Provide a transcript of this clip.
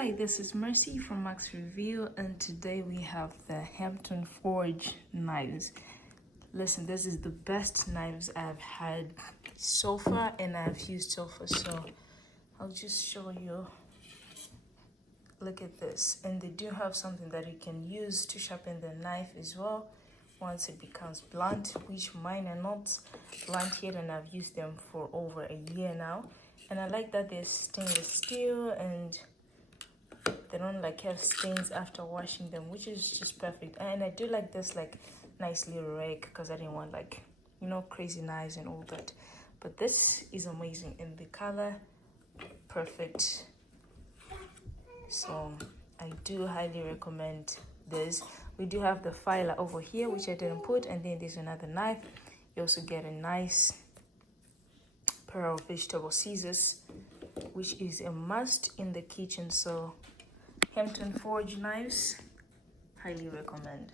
Hi, this is Mercy from Max Review, and today we have the Hampton Forge knives. Listen, this is the best knives I've had so far and I've used so far, so I'll just show you. Look at this, and they do have something that you can use to sharpen the knife as well once it becomes blunt, which mine are not blunt yet, and I've used them for over a year now. And I like that they're stainless steel and they don't like have stains after washing them, which is just perfect. And I do like this like nice little rake because I didn't want like, you know, crazy knives and all that. But this is amazing, and the color perfect. So I do highly recommend this. We do have the filer over here, which I didn't put, and then there's another knife. You also get a nice pair of vegetable scissors, which is a must in the kitchen. So Hampton Forge knives, highly recommend.